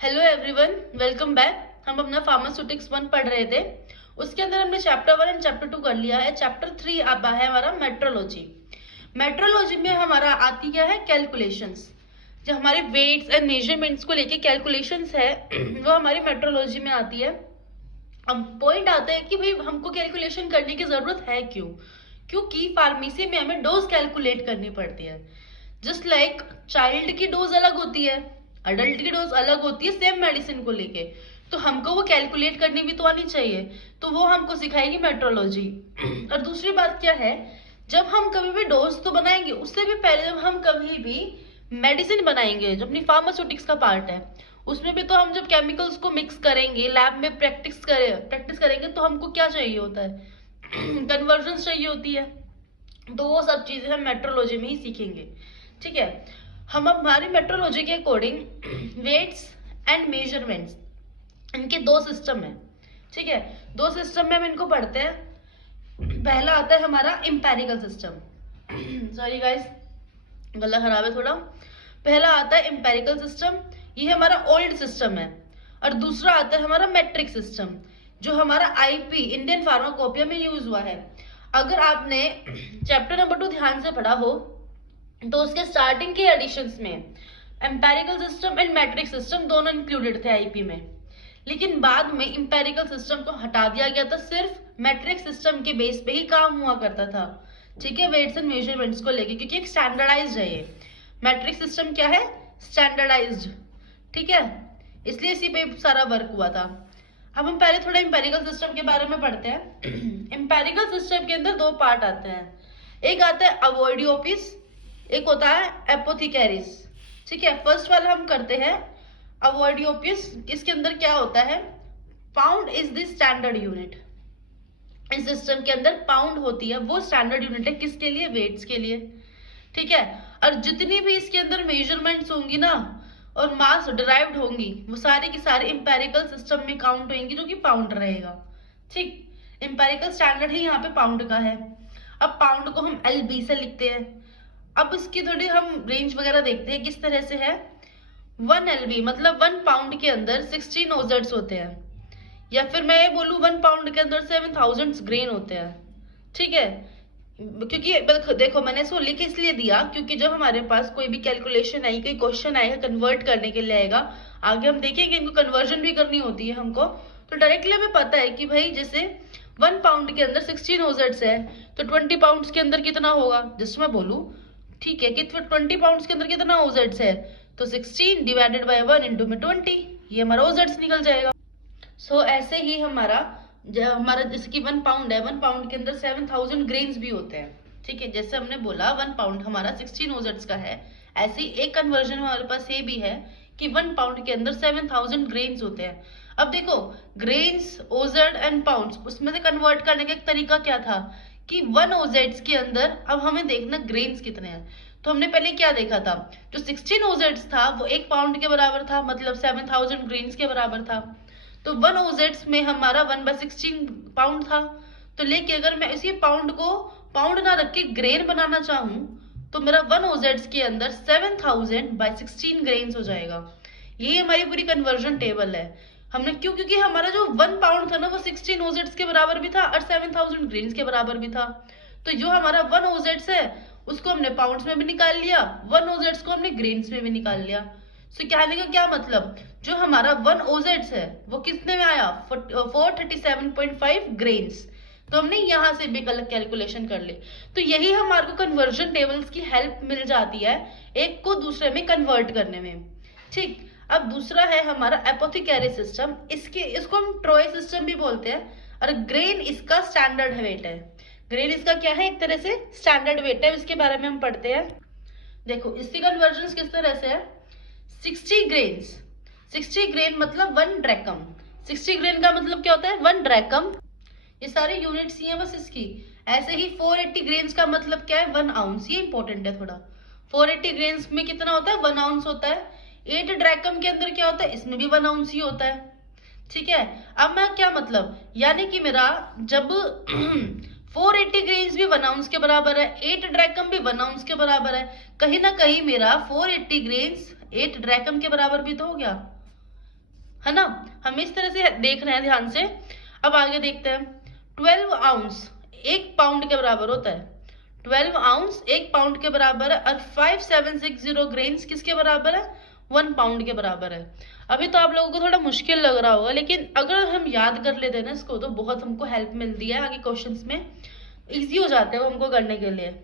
Hello everyone, welcome back. हम अपना pharmaceutics 1 पढ़ रहे थे। उसके अंदर हमने चैप्टर 1 एंड चैप्टर 2 कर लिया है। चैप्टर 3 अब है हमारा मेट्रोलॉजी। मेट्रोलॉजी में हमारा आती क्या है, कैलकुलेशंस। जो हमारे वेट्स एंड मेजरमेंट्स को लेके कैलकुलेशंस है वो हमारी मेट्रोलॉजी में आती है। अब पॉइंट आता है कि भाई हमको कैलकुलेशन करने की जरूरत है क्यों? क्योंकि फार्मेसी में हमें डोज कैलकुलेट करनी पड़ती है। जस्ट लाइक चाइल्ड की डोज अलग होती है, अडल्ट की डोज अलग होती है सेम मेडिसिन को लेके, तो हमको वो कैलकुलेट करनी भी तो आनी चाहिए। तो वो हमको सिखाएगी मेट्रोलॉजी। और दूसरी बात क्या है, जब हम कभी भी डोज तो बनाएंगे, उससे भी पहले जब हम कभी भी मेडिसिन बनाएंगे जो अपनी फार्मास्यूटिक्स का पार्ट है, उसमें भी तो हम जब केमिकल्स को मिक्स करेंगे, लैब में प्रैक्टिस करेंगे, तो हमको क्या चाहिए होता है कन्वर्जन चाहिए होती है। तो वो सब चीजें हम मेट्रोलॉजी में ही सीखेंगे। ठीक है, हम हमारी मेट्रोलॉजी के अकॉर्डिंग वेट्स एंड मेजरमेंट्स, इनके दो सिस्टम है। ठीक है, दो सिस्टम में हम इनको पढ़ते हैं। पहला आता है हमारा इंपेरिकल सिस्टम। सॉरी गाइस, गला खराब है थोड़ा। पहला आता है इंपेरिकल सिस्टम, ये हमारा ओल्ड सिस्टम है। और दूसरा आता है हमारा मैट्रिक सिस्टम, जो हमारा आईपी इंडियन फार्माकोपिया में यूज हुआ है। अगर आपने चैप्टर नंबर 2 ध्यान से पढ़ा हो तो उसके स्टार्टिंग के एडिशंस में empirical system and matric system दोनों इंक्लूडेड थे आईपी में। लेकिन बाद में इंपेरिकल सिस्टम को हटा दिया गया था, सिर्फ मैट्रिक सिस्टम के बेस पे ही काम हुआ करता था। ठीक है, वेट्स एंड मेजरमेंट्स को लेके, क्योंकि एक स्टैंडर्डाइज्ड है ये। मैट्रिक सिस्टम क्या है, स्टैंडर्डाइज्ड। ठीक है, इसलिए इसी पे सारा वर्क हुआ था। अब हम पहले थोड़ा इंपेरिकल सिस्टम के बारे में पढ़ते हैं। इंपेरिकल सिस्टम के अंदर दो पार्ट आते हैं। एक आता है अवॉइडियोपिस, एक होता है एपोथिकेरिस। ठीक है, फर्स्ट वाला हम करते हैं अवॉइडियोपिस। इसके अंदर क्या होता है, pound is the standard unit. इस सिस्टम के अंदर पाउंड होती है, वो स्टैंडर्ड यूनिट है किसके लिए, वेट्स के लिए। ठीक है, और जितनी भी इसके अंदर मेजरमेंट्स होंगी ना और मास डिराइव्ड होंगी, वो सारी की सारी इंपेरिकल सिस्टम में काउंट होंगी, जो कि पाउंड रहेगा। ठीक, इंपेरिकल स्टैंडर्ड ही यहाँ पे पाउंड का है। अब पाउंड को हम एलबी से लिखते हैं। अब इसकी थोड़ी हम रेंज वगैरह देखते हैं किस तरह से है। 1 एलबी मतलब 1 पाउंड के अंदर 16 ओजेड्स होते हैं, या फिर मैं ये बोलूँ 1 पाउंड के अंदर 7000 ग्रेन होते हैं। ठीक है, क्योंकि देखो मैंने इसको लिख इसलिए दिया क्योंकि जब हमारे पास कोई भी कैलकुलेशन आई, कोई क्वेश्चन आएगा कन्वर्ट करने के लिए आएगा, आगे हम देखेंगे इनको कन्वर्जन भी करनी होती है हमको, तो डायरेक्टली हमें पता है कि भाई जैसे 1 पाउंड के अंदर 16 ओजेड्स है, तो 20 पाउंड के अंदर कितना होगा। जैसे मैं बोलूँ ठीक है कि 20 पाउंड के अंदर कितना ओजेड्स है, तो 16 डिवाइडेड बाय 1 इंटू में 20, ये हमारा ओजेड्स निकल जाएगा। सो ऐसे ही हमारा जैसे कि 1 पाउंड है, 1 पाउंड के अंदर 7000 ग्रेन्स भी होते हैं। ठीक है, जैसे हमने बोला 1 पाउंड हमारा 16 ओजेड्स का है, ऐसे ही एक कन्वर्जन हमारे पास ये भी है कि 1 पाउंड के अंदर 7000 ग्रेन्स होते हैं। अब देखो ग्रेन्स, ओजेड एंड पाउंड्स, उसमें से कन्वर्ट करने का एक तरीका क्या था कि 1 ओजेड्स के अंदर अब हमें देखना ग्रेन्स कितने हैं। तो हमने पहले क्या देखा था, जो 16 ओजेड्स था वो 1 पाउंड के बराबर था, मतलब 7000 ग्रेन्स के बराबर था। तो 1 ओजेड्स में हमारा 1/16 पाउंड था। तो लेके अगर मैं इसी पाउंड को पाउंड ना रख के ग्रेन बनाना चाहूं, तो मेरा 1 ओजेड्स के अंदर 7000/16 ग्रेन्स हो जाएगा। ये हमारी पूरी कन्वर्जन टेबल है। हमने क्योंकि हमारा जो 1 पाउंड था ना वो 16 ओजेड्स के बराबर भी था और 7000 ग्रेन्स के बराबर भी था। तो जो हमारा 1 ओजेड्स है उसको हमने पाउंड्स में भी निकाल लिया, 1 ओजेड्स को हमने ग्रेन्स में भी निकाल लिया। सो कहने का क्या मतलब, जो हमारा 1 ओजेड्स है वो कितने में आया, 437.5 ग्रेन्स। तो हमने यहाँ से भी गलत कैलकुलेशन कर ली। तो यही हमारे को कन्वर्जन टेबल्स की हेल्प मिल जाती है एक को दूसरे में कन्वर्ट करने में। ठीक, अब दूसरा है हमारा एपोथिकेरी सिस्टम। इसको हम ट्रोय सिस्टम भी बोलते हैं, और ग्रेन इसका स्टैंडर्ड वेट है। ग्रेन इसका क्या है, एक तरह से स्टैंडर्ड वेट है, इसके बारे में हम पढ़ते हैं। देखो इसकी कन्वर्जन किस तरह से है, 60 ग्रेन्स, 60 ग्रेन मतलब 1 ड्रैकम। 60 ग्रेन का मतलब क्या होता है, 1 ड्रैकम। ये सारे यूनिट्स ही हैं बस इसकी। ऐसे ही 480 ग्रेन्स का मतलब क्या है, 1 आउंस। ये इंपॉर्टेंट है थोड़ा। 480 ग्रेन्स में कितना होता है, 1 आउंस होता है। 8 ड्रैकम के अंदर क्या होता है, इसमें भी 1 आउंस ही होता है। ठीक है, अब मैं क्या मतलब, यानी कि मेरा जब 480 ग्रेन्स भी 1 आउंस के बराबर है, 8 ड्रैकम भी 1 आउंस के बराबर है, कहीं ना कहीं मेरा 480 ग्रेन्स 8 ड्रैकम के बराबर भी तो हो गया। है ना। हम इस तरह से देख रहे हैं ध्यान से। अब आगे देखते हैं। 12 आउंस 1 पाउंड के बराबर होता है। 12 आउंस 1 पाउंड के बराबर है और 5760 ग्रेन्स किसके बराबर है? 1 पाउंड के बराबर है। अभी तो आप लोगों को थोड़ा मुश्किल लग रहा होगा, लेकिन अगर हम याद कर लेते हैं ना इसको तो बहुत हमको हेल्प मिलती है आगे क्वेश्चंस में, इजी हो जाते हैं वो हमको करने के लिए।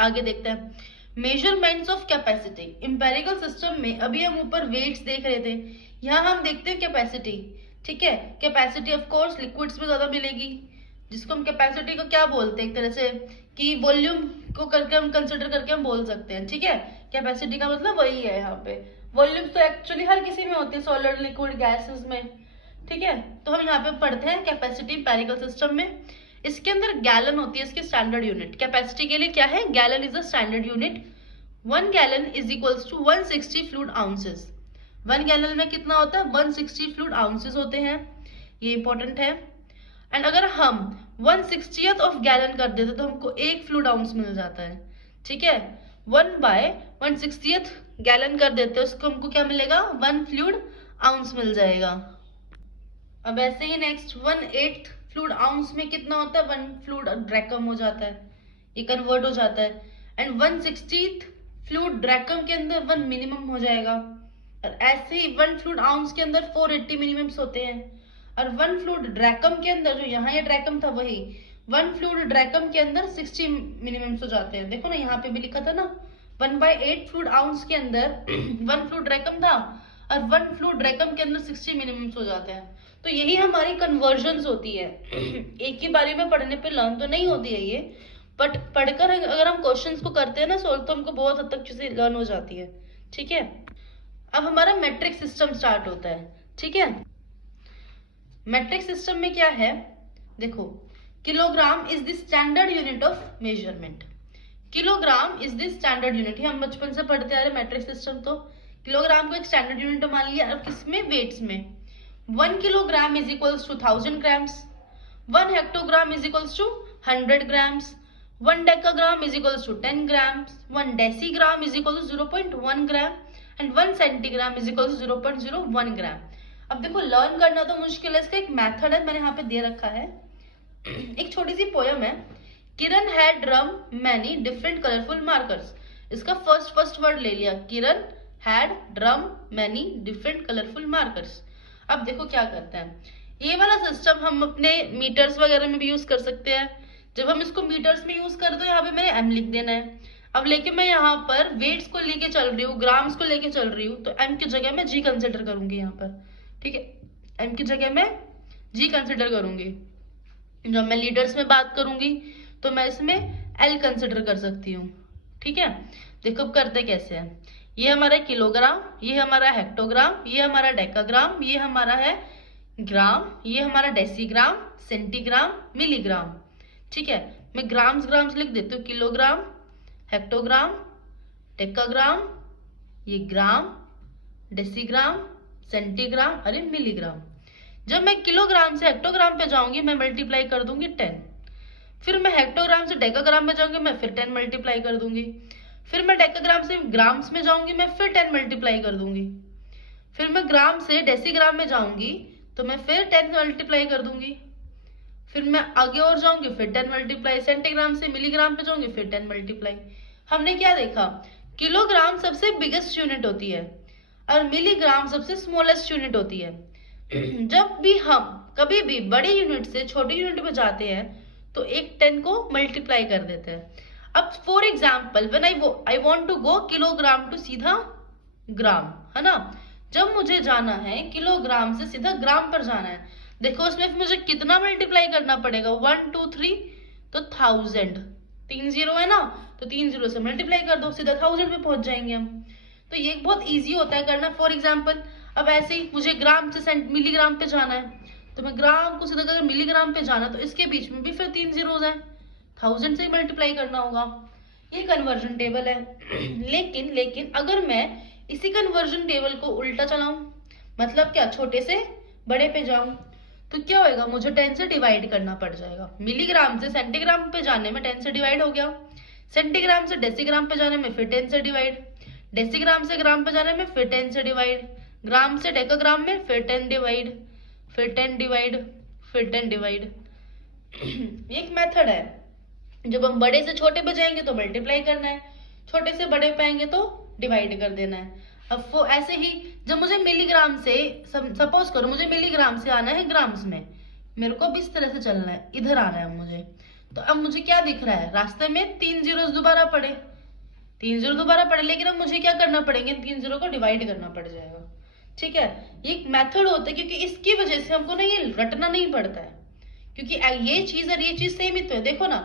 आगे देखते हैं। Measurements of capacity empirical system में अभी हम ऊपर वेट्स देख रहे थे, यहाँ हम देखते हैं कैपेसिटी। ठीक है, कैपेसिटी ऑफ कोर्स लिक्विड्स में ज्यादा मिलेगी, जिसको हम कैपेसिटी को क्या बोलते हैं एक तरह से कि वॉल्यूम को करके हम कंसिडर करके हम बोल सकते हैं। ठीक है, कैपेसिटी का मतलब वही है यहाँ पे। वॉल्यूम्स तो एक्चुअली हर किसी में होती है, सॉलिड लिक्विड गैसेस में। ठीक है, तो हम यहाँ पे पढ़ते हैं कैपेसिटी इंपेरिकल सिस्टम में। इसके अंदर गैलन होती है इसकी स्टैंडर्ड यूनिट। कैपेसिटी के लिए क्या है? Gallon is a standard unit. 1 gallon is equals to 160 fluid ounces. 1 gallon में कितना होता है? 160 फ्लूइड आउंसेस होते हैं, ये इंपॉर्टेंट है। एंड अगर हम 1/60th ऑफ गैलन कर देते तो हमको 1 फ्लूइड आउंस मिल जाता है। ठीक है, 1/160th गैलन कर देते हैं उसको हमको क्या मिलेगा? 1 फ्लूइड आउंस मिल जाएगा। अब ऐसे ही नेक्स्ट 1/8 फ्लूइड आउंस में कितना होता है? 1 फ्लूइड ड्रैकम हो जाता है, ये कन्वर्ट हो जाता है। एंड 1/60th फ्लूइड ड्रैकम के अंदर 1 मिनिमम हो जाएगा। और ऐसे ही 1 फ्लूइड आउंस के अंदर 480 मिनिमम्स होते हैं। और 1 फ्लूइड ड्रैकम के अंदर, जो यहाँ ये ड्रैकम था वही 1 फ्लूइड ड्रैकम के अंदर 60 मिनिमम्स हो जाते हैं। देखो ना यहाँ पे भी लिखा था ना, 1/8 फ्लूइड आउंस के अंदर 1 फ्लूइड ड्रैकम था और 1 फ्लूइड ड्रैकम के अंदर 60 मिनिमम्स हो जाते हैं। तो यही हमारी कन्वर्जन्स होती है। एक ही बारी में पढ़ने पे लर्न तो नहीं होती है ये, बट पढ़कर अगर हम क्वेश्चंस को करते हैं ना सोल्व, तो हमको बहुत हद तक चीजें लर्न हो जाती है। ठीक है, अब हमारा मैट्रिक सिस्टम स्टार्ट होता है। ठीक है, मैट्रिक सिस्टम में क्या है? देखो, kilogram is the standard unit of measurement. Kilogram is the standard unit, हम बचपन से पढ़ते आ रहे मैट्रिक सिस्टम। तो किलोग्राम को एक स्टैंडर्ड यूनिट मान लिया। और किसमें? वेट्स में। 1 kilogram is equals to 1000 grams. 1 hectogram is equals to 100 grams. 1 decagram is equals to 10 grams. 1 decigram is equal to 0.1 gram and 1 centigram is equal to 0.01 gram. अब देखो, लर्न करना तो मुश्किल है, इसका एक मेथड है, मैंने यहाँ पे दे रखा है। एक छोटी सी पोयम है। Kiran had drum many different colourful markers. इसका फर्स्ट वर्ड ले लिया, Kiran had drum many different colourful markers. अब देखो क्या करते हैं, ये वाला सिस्टम हम अपने मीटर्स वगैरह में भी यूज कर सकते हैं। जब हम इसको मीटर्स में यूज कर दो, यहाँ पे मैंने एम लिख देना है। अब लेके मैं यहाँ पर वेट्स को लेके चल रही हूँ, ग्राम्स को लेके चल रही हूँ, तो एम की जगह मैं जी कंसिडर करूंगी यहाँ पर। ठीक है, एम की जगह मैं जी कंसिडर करूंगी। जब मैं लीटर्स में बात करूंगी तो मैं इसमें एल कंसिडर कर सकती हूँ। ठीक है, देखो अब करते कैसे हैं। ये हमारा किलोग्राम, ये हमारा हेक्टोग्राम, ये हमारा डेकाग्राम, ये हमारा है ग्राम, ये हमारा डेसीग्राम, सेंटीग्राम, मिलीग्राम। ठीक है, मैं ग्राम्स लिख देती हूँ। किलोग्राम, हेक्टोग्राम, डेकाग्राम, ये ग्राम, डेसीग्राम, सेंटीग्राम, अरे मिलीग्राम। जब मैं किलोग्राम से हेक्टोग्राम पे जाऊंगी मैं मल्टीप्लाई कर दूंगी 10। फिर मैं हेक्टोग्राम से डेकाग्राम में जाऊंगी, मैं फिर 10 मल्टीप्लाई कर दूंगी। फिर मैं डेकाग्राम से ग्राम्स में जाऊंगी, मैं फिर 10 मल्टीप्लाई कर दूंगी। फिर मैं ग्राम से डेसीग्राम में जाऊंगी तो मैं फिर 10 मल्टीप्लाई कर दूंगी। फिर मैं आगे और जाऊंगी, फिर 10 मल्टीप्लाई। सेंटीग्राम से मिलीग्राम पे जाऊंगी, फिर 10 मल्टीप्लाई। हमने क्या देखा? किलोग्राम सबसे बिगेस्ट यूनिट होती है और मिलीग्राम सबसे स्मॉलेस्ट यूनिट होती है। जब भी हम कभी भी बड़ी यूनिट से छोटी यूनिट में जाते हैं तो एक 10 को मल्टीप्लाई कर देते हैं। अब for example when I want to go kilogram to सीधा ग्राम, है ना। जब मुझे जाना है किलोग्राम से सीधा ग्राम पर जाना है, देखो उसमें मुझे कितना मल्टीप्लाई करना पड़ेगा? 1 2 3 तो 1000, 3 0 है ना, तो 3 0 से मल्टीप्लाई कर दो, सीधा 1000 पे पहुंच जाएंगे हम। तो ये बहुत इजी होता है करना। फॉर एग्जाम्पल अब ऐसे ही मुझे ग्राम से मिलीग्राम पे जाना है, तो मैं ग्राम को सीधा अगर मिलीग्राम पे जाना तो इसके बीच में भी फिर 3 0 है, 1000 से मल्टीप्लाई करना होगा। ये कन्वर्जन टेबल है। लेकिन अगर मैं इसी कन्वर्जन टेबल को उल्टा चलाऊं, मतलब क्या, छोटे से बड़े पे जाऊं, तो क्या होएगा? मुझे 10 से डिवाइड करना पड़ जाएगा। मिलीग्राम से सेंटीग्राम पे जाने में 10 से डिवाइड हो गया, सेंटीग्राम से डेसीग्राम पे जाने में फिर 10 से डिवाइड, डेसीग्राम से ग्राम पे जाने में फिर 10 से डिवाइड, ग्राम से डेकाग्राम में, फिर 10 डिवाइड, फिर 10 डिवाइड, फिर 10 डिवाइड। ये एक मेथड है। जब हम बड़े से छोटे पे जाएंगे तो मल्टीप्लाई करना है, छोटे से बड़े पे आएंगे तो डिवाइड कर देना है। अब वो ऐसे ही जब मुझे मिलीग्राम से, सपोज करो मुझे मिलीग्राम से आना है ग्राम्स में, मेरे को अब इस तरह से चलना है, इधर आना है मुझे। तो अब मुझे क्या दिख रहा है, रास्ते में 3 जीरो दोबारा पड़े, 3 जीरो दोबारा पड़े, लेकिन अब मुझे क्या करना पड़ेगा, 3 जीरो को डिवाइड करना पड़ जाएगा। ठीक है, ये एक मेथड होता है, क्योंकि इसकी वजह से हमको ना ये रटना नहीं पड़ता है, क्योंकि ये चीज और ये चीज सेम ही तो है। देखो ना,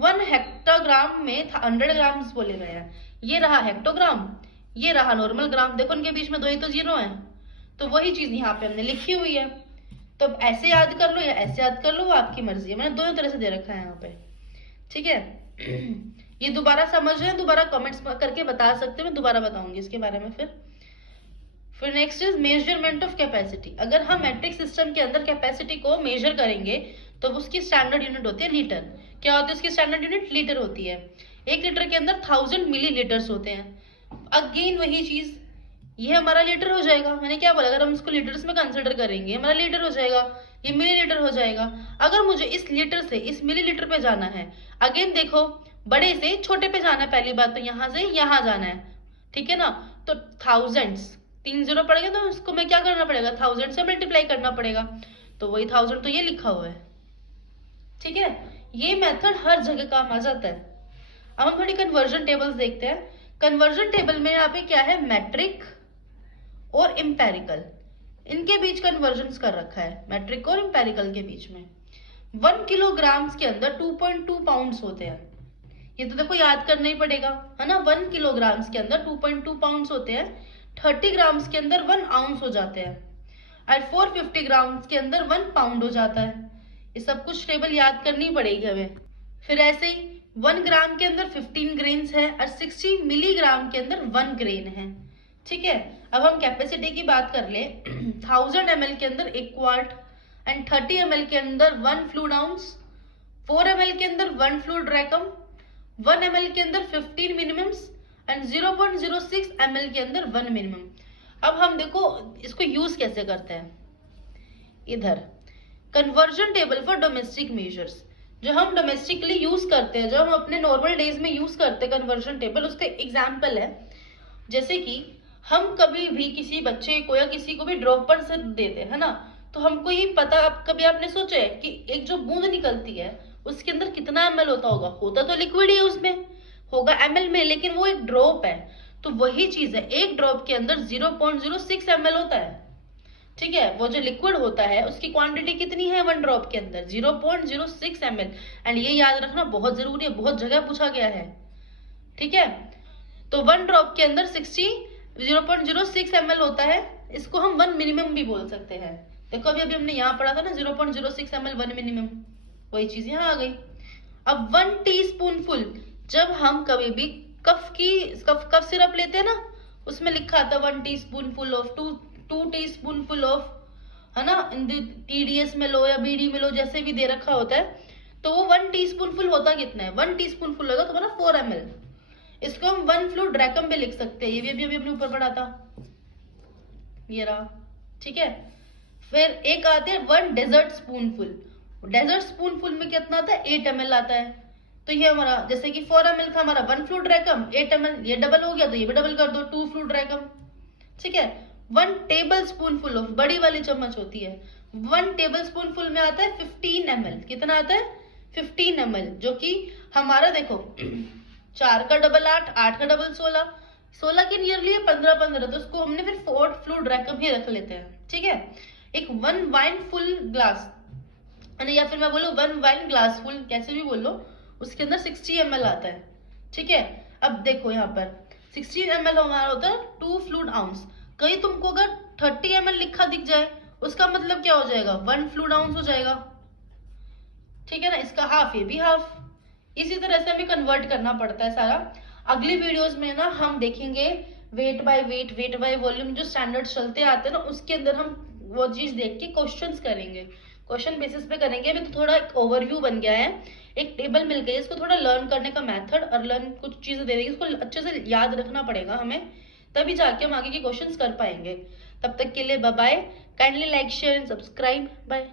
1 हेक्टोग्राम में 100 ग्राम बोले गए हैं, ये रहा हेक्टोग्राम, ये रहा नॉर्मल ग्राम, देखो उनके बीच में 2 ही तो जीरो है, तो वही चीज यहाँ पे हमने लिखी हुई है। तो अब ऐसे याद कर लो या ऐसे याद कर लो, वो आपकी मर्जी है, मैंने दोनों तरह से दे रखा है यहाँ पे। ठीक है, ये दोबारा समझ रहे हैं, दोबारा कमेंट्स करके बता सकते हैं, मैं दोबारा बताऊंगी इसके बारे में। फिर next is measurement of capacity. अगर हम मैट्रिक सिस्टम के अंदर कैपेसिटी को मेजर करेंगे तो उसकी स्टैंडर्ड यूनिट होती है लीटर। क्या होती है उसकी स्टैंडर्ड यूनिट, लीटर होती है। 1 लीटर के अंदर 1000 मिलीलीटर्स होते हैं। अगेन वही चीज, ये हमारा लीटर हो जाएगा, मैंने क्या बोला, अगर हम इसको लीटर्स में कंसिडर करेंगे हमारा लीटर हो जाएगा, ये मिलीलीटर हो जाएगा। अगर मुझे इस लीटर से इस मिलीलीटर पे जाना है, अगेन देखो बड़े से छोटे पे जाना है, पहली बात तो यहाँ से यहाँ जाना है, ठीक है ना। तो थाउजेंड्स, 3 जीरो पड़ गया, तो उसको मैं क्या करना पड़ेगा, 1000 से मल्टीप्लाई करना पड़ेगा, तो वही 1000 तो ये लिखा हुआ है। ठीक है, ये मेथड हर जगह काम आ जाता है। अब हम थोड़ी कन्वर्जन टेबल्स देखते हैं। कन्वर्जन टेबल में यहाँ पे क्या है, मैट्रिक और इंपेरिकल, इनके बीच कन्वर्जन कर रखा है, मैट्रिक और इंपेरिकल के बीच में। 1 किलोग्राम के अंदर 2.2 पाउंड्स होते हैं, ये तो देखो याद करना ही पड़ेगा, है ना। 1 किलोग्राम के अंदर 2.2 पाउंड्स होते हैं। 30 ग्राम्स के अंदर 1 आउंस हो जाते हैं, और 450 ग्राम के अंदर 1 पाउंड हो जाता है। ये सब कुछ टेबल याद करनी पड़ेगी हमें। फिर ऐसे ही 1 ग्राम के अंदर 15 ग्रेन्स है, और 60 मिलीग्राम के अंदर 1 ग्रेन है। ठीक है, अब हम कैपेसिटी की बात कर ले। 1000 ml के अंदर 1 क्वार्ट, एंड 30 ml के अंदर 1 फ्लूइड आउंस, 4 ml के अंदर 1 फ्लूइड रैकम, 1 ml के अंदर 15 मिनिमम्स, एंड 0.06 ml के अंदर 1 मिनिमम। अब हम देखो इसको यूज कैसे करते हैं। इधर conversion table for domestic measures, जो हम डोमेस्टिकली यूज करते हैं, जो हम अपने नॉर्मल डेज में यूज करते हैं कन्वर्जन टेबल, उसका एग्जाम्पल है। जैसे कि हम कभी भी किसी बच्चे को या किसी को भी ड्रॉपर से देते हैं ना, तो हमको ये पता, अब कभी आपने सोचा है कि एक जो बूंद निकलती है उसके अंदर कितना ml होता तो लिक्विड ही उसमें होगा ml में, लेकिन वो एक ड्रॉप है। तो वही चीज है, एक ड्रॉप के अंदर 0.06 ml होता है। ठीक है, वो जो लिक्विड होता है उसकी क्वांटिटी कितनी है 1 ड्रॉप के अंदर, 0.06 ml। एंड ये याद रखना बहुत जरूरी है, बहुत जगह पूछा गया है। ठीक है, तो 1 ड्रॉप के अंदर 0.06 ml होता है, इसको हम 1 मिनिमम भी बोल सकते हैं। देखो अभी हमने यहाँ पढ़ा था ना 0.06 ml 1 मिनिमम, वही चीज यहाँ आ गई। अब 1 टीस्पूनफुल, जब हम कभी भी कफ सिरप लेते हैं ना, उसमें लिखा आता 1 टीस्पूनफुल ऑफ 2 टीस्पूनफुल ऑफ, है ना, TDS में लो या BD में लो, जैसे भी दे रखा होता है, तो वो 1 टीस्पूनफुल होता कितना है, 1 टीस्पूनफुल होगा तुम्हारा 4 ml। इसको हम 1 फ्लूइड रैकम पे लिख सकते हैं, ये भी अभी अपने ऊपर पढ़ा था, ये रहा। ठीक है, फिर एक आते हैं 1 डेजर्ट स्पूनफुल। डेजर्ट स्पूनफुल में कितना आता है, 8 ml आता है। तो ये हमारा जैसे कि 4 ml था हमारा 1 फ्लूइड रैकम, 8 ml, ये डबल हो गया तो ये भी डबल कर दो, 2 फ्लूइड रैकम। ठीक है, 1 टेबल स्पूनफुल ऑफ, बड़ी वाली चम्मच होती है, 1 टेबल स्पूनफुल में आता है 15 ml। कितना आता है, 15 ml, जो कि हमारा देखो 4 का डबल 8, 8 का डबल 16, 16 की नियरली 15, तो उसको हमने फिर 4 फ्लूइड रैकम ही रख लेते हैं। ठीक है, एक 1 वाइन फुल ग्लास, या फिर मैं बोलूँ 1 वाइन ग्लास फुल, कैसे भी बोलो, उसके अंदर 60 ml आता है। ठीक है, अब देखो यहाँ पर 60 ml हमारा होता है 2 फ्लूइड आउंस। कहीं तुमको अगर 30 ml लिखा दिख जाए, उसका मतलब क्या हो जाएगा, 1 फ्लूइड आउंस हो जाएगा। ठीक है ना, इसका हाफ, ये भी हाफ। इसी तरह से हमें कन्वर्ट करना पड़ता है सारा। अगली वीडियोस में ना हम देखेंगे weight by weight, weight by volume, जो स्टैंडर्ड चलते आते हैं ना, उसके अंदर हम वो चीज देख के क्वेश्चंस करेंगे, क्वेश्चन बेसिस पे करेंगे। अभी तो थोड़ा एक ओवरव्यू बन गया है, एक टेबल मिल गई, इसको थोड़ा लर्न करने का मेथड और लर्न कुछ चीजें दे देंगे, इसको अच्छे से याद रखना पड़ेगा हमें, तभी जाके हम आगे के क्वेश्चंस कर पाएंगे। तब तक के लिए bye bye. Kindly like share and subscribe. Bye.